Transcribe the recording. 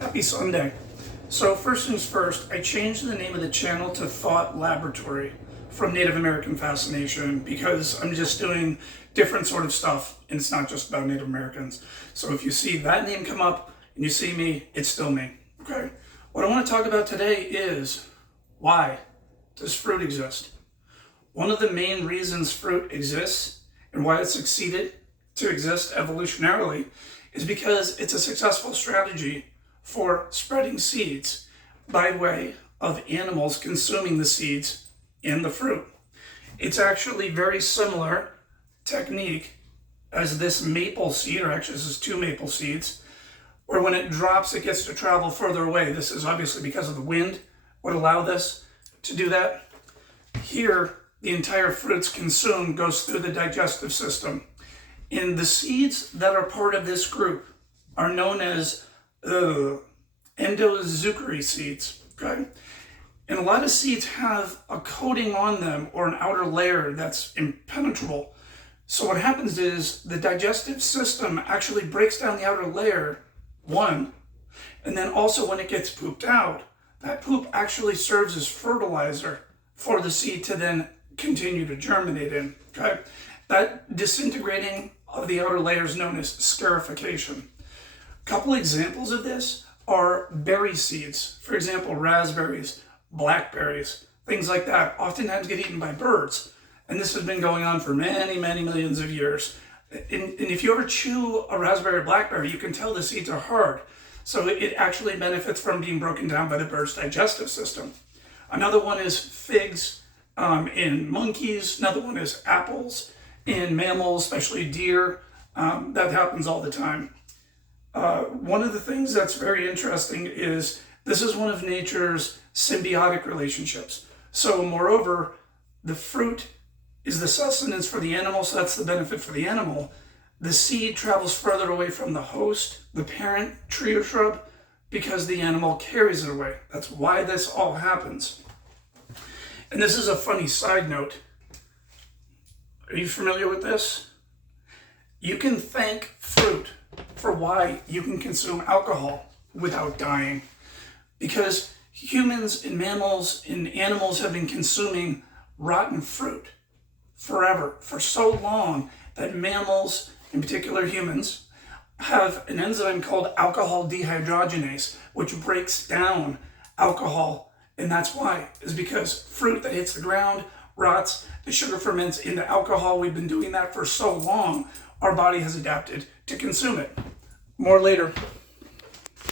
Happy Sunday. So first things first, I changed the name of the channel to Thought Laboratory from Native American Fascination because I'm just doing different sort of stuff and it's not just about Native Americans. So if you see that name come up and you see me, it's still me. Okay. What I want to talk about today is why does fruit exist? One of the main reasons fruit exists and why it succeeded to exist evolutionarily is because it's a successful strategy for spreading seeds by way of animals consuming the seeds in the fruit. It's actually very similar technique as this maple seed, or actually this is two maple seeds, where when it drops it gets to travel further away. This is obviously because of the wind would allow this to do that. Here, the entire fruit's consumed goes through the digestive system. And the seeds that are part of this group are known as endozookery seeds, okay? And a lot of seeds have a coating on them or an outer layer that's impenetrable. So what happens is the digestive system actually breaks down the outer layer, one, and then also when it gets pooped out, that poop actually serves as fertilizer for the seed to then continue to germinate in, okay? That disintegrating of the outer layer is known as scarification. A couple examples of this are berry seeds. For example, raspberries, blackberries, things like that oftentimes get eaten by birds. And this has been going on for many, many millions of years. And if you ever chew a raspberry or blackberry, you can tell the seeds are hard. So it actually benefits from being broken down by the bird's digestive system. Another one is figs in monkeys. Another one is apples in mammals, especially deer. That happens all the time. One of the things that's very interesting is this is one of nature's symbiotic relationships. So moreover, the fruit is the sustenance for the animal, so that's the benefit for the animal. The seed travels further away from the host, the parent tree or shrub, because the animal carries it away. That's why this all happens. And this is a funny side note. Are you familiar with this? You can thank fruit for why you can consume alcohol without dying. Because humans and mammals and animals have been consuming rotten fruit forever, for so long that mammals, in particular humans, have an enzyme called alcohol dehydrogenase, which breaks down alcohol. And that's why, is because fruit that hits the ground rots, the sugar ferments into alcohol. We've been doing that for so long, our body has adapted to consume it. More later.